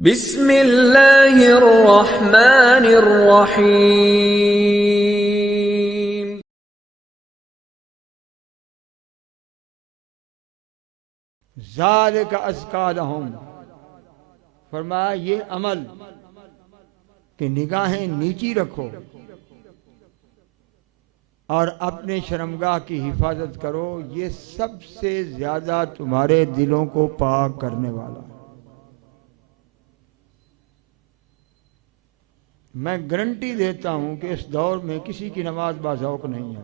बिस्मिल्लाहिर्रहमानिर्रहीम। ज़ालिका अज़का लहुम, फरमाया ये अमल कि निगाहें नीची रखो और अपने शर्मगाह की हिफाजत करो, ये सबसे ज्यादा तुम्हारे दिलों को पाक करने वाला है। मैं गारंटी देता हूं कि इस दौर में किसी की नमाज बाज़ौक़ नहीं है,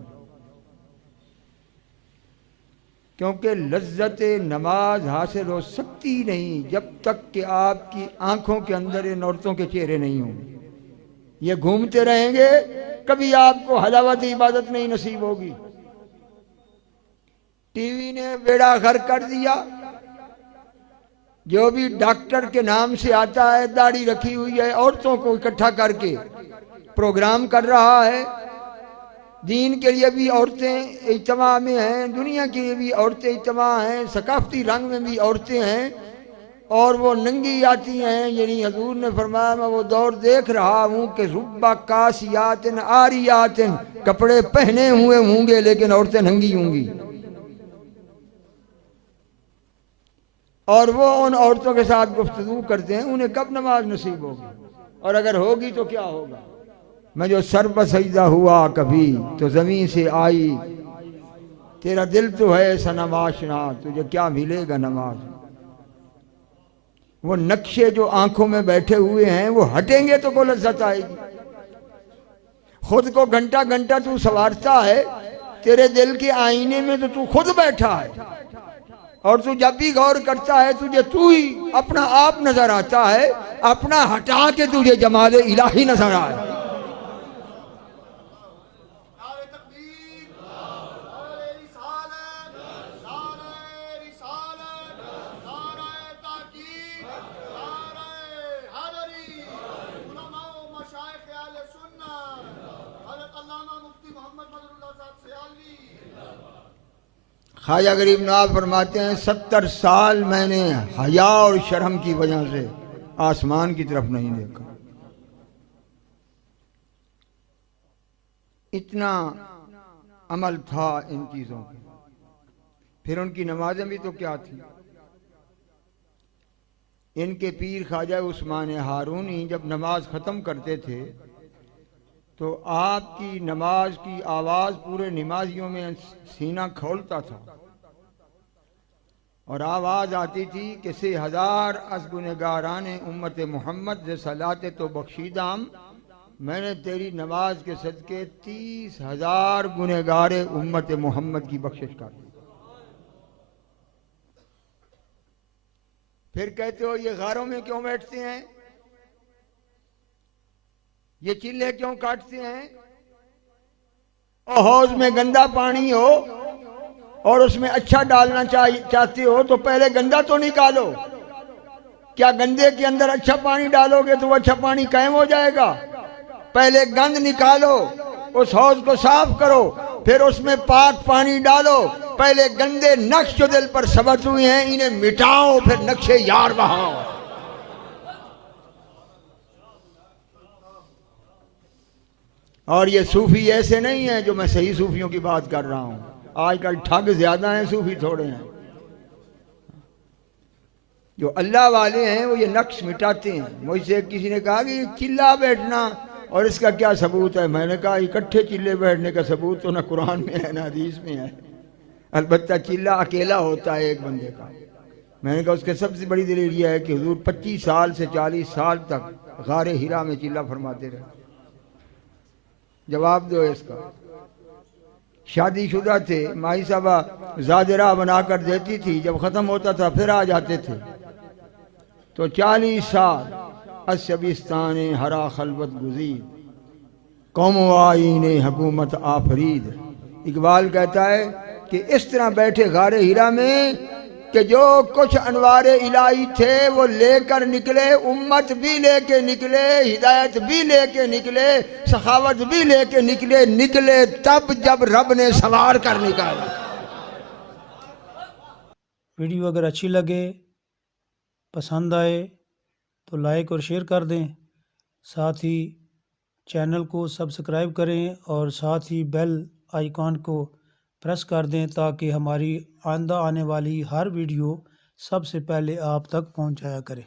क्योंकि लज्जत नमाज हासिल हो सकती नहीं जब तक कि आपकी आंखों के अंदर इन औरतों के चेहरे नहीं होंगे। ये घूमते रहेंगे, कभी आपको हलावत इबादत नहीं नसीब होगी। टीवी ने बेड़ा गर्क कर दिया। जो भी डॉक्टर के नाम से आता है, दाढ़ी रखी हुई है, औरतों को इकट्ठा करके प्रोग्राम कर रहा है। दीन के लिए भी औरतें इज्तिमा में हैं, दुनिया के लिए भी औरतें इज्तिमा हैं, सकाफती रंग में भी औरतें हैं, और वो नंगी आती हैं। यानी हजूर ने फरमाया, मैं वो दौर देख रहा हूँ कि रुब्बा कासियातिन आरियातिन, कपड़े पहने हुए होंगे लेकिन औरतें नंगी होंगी। और वो उन औरतों के साथ गुफ्तगू करते हैं, उन्हें कब नमाज नसीब होगी, और अगर होगी तो क्या होगा। मैं जो सर पर सजदा हुआ कभी तो जमीन से आई, तेरा दिल तो है सनम आशना, तुझे क्या मिलेगा नमाज। वो नक्शे जो आंखों में बैठे हुए हैं वो हटेंगे तो को लज्जत आएगी। खुद को घंटा घंटा तू संवारता है, तेरे दिल के आईने में तो तू खुद बैठा है, और तू जब भी गौर करता है तुझे तू ही अपना आप नजर आता है। अपना हटा के तुझे जमाल इलाही नजर आए। ख्वाजा गरीब नवाज फरमाते हैं, 70 साल मैंने हया और शर्म की वजह से आसमान की तरफ नहीं देखा। इतना अमल था इन चीजों का। फिर उनकी नमाजें भी तो क्या थी। इनके पीर ख्वाजा उस्मान हारूनी जब नमाज खत्म करते थे तो आपकी नमाज की आवाज पूरे नमाजियों में सीना खोलता था, और आवाज आती थी कि 1000 अज़गुनगाराने उम्मत मोहम्मद जे सलाते तो बख्शीदाम, मैंने तेरी नमाज के सदके 30,000 गुनहगारे उम्मत मोहम्मद की बख्शिश कर दी। फिर कहते हो ये गारों में क्यों बैठते हैं, ये चिल्ले क्यों काटते हैं। और हौज में गंदा पानी हो और उसमें अच्छा डालना चाहते हो तो पहले गंदा तो निकालो। क्या गंदे के अंदर अच्छा पानी डालोगे तो वो अच्छा पानी कायम हो जाएगा। पहले गंद निकालो, उस हौज को साफ करो, फिर उसमें पाक पानी डालो। पहले गंदे नक्श जो दिल पर सबत हुए हैं इन्हें मिटाओ, फिर नक्शे यार बहाओ। और ये सूफी ऐसे नहीं है जो मैं सही सूफियों की बात कर रहा हूं। आजकल ठग ज्यादा हैं, सूफी थोड़े हैं। जो अल्लाह वाले हैं वो ये नक्श मिटाते हैं। मुझसे किसी ने कहा कि चिल्ला बैठना और इसका क्या सबूत है। मैंने कहा इकट्ठे चिल्ले बैठने का सबूत तो ना कुरान में है ना हदीस में है। अलबत्ता चिल्ला अकेला होता है एक बंदे का। मैंने कहा उसके सबसे बड़ी दलील यह है कि हुजूर 25 साल से 40 साल तक गारे हिरा में चिल्ला फरमाते रहे। जवाब दो इसका। शादीशुदा थे, माई साहबा जाजरा बनाकर देती थी, जब खत्म होता था फिर आ जाते थे। तो 40 साल अशबिस्तान हरा खलबत गुजीर, कौम ने हुकूमत आफरीद। इकबाल कहता है कि इस तरह बैठे गारे हीरा में कि जो कुछ अनवारे इलाही थे वो लेकर निकले, उम्मत भी लेके निकले, हिदायत भी लेके निकले, सखावत भी लेके निकले तब जब रब ने सवार कर निकाला। वीडियो अगर अच्छी लगे, पसंद आए तो लाइक और शेयर कर दें। साथ ही चैनल को सब्सक्राइब करें और साथ ही बेल आइकॉन को प्रेस कर दें ताकि हमारी आइंदा आने वाली हर वीडियो सबसे पहले आप तक पहुंचाया करें।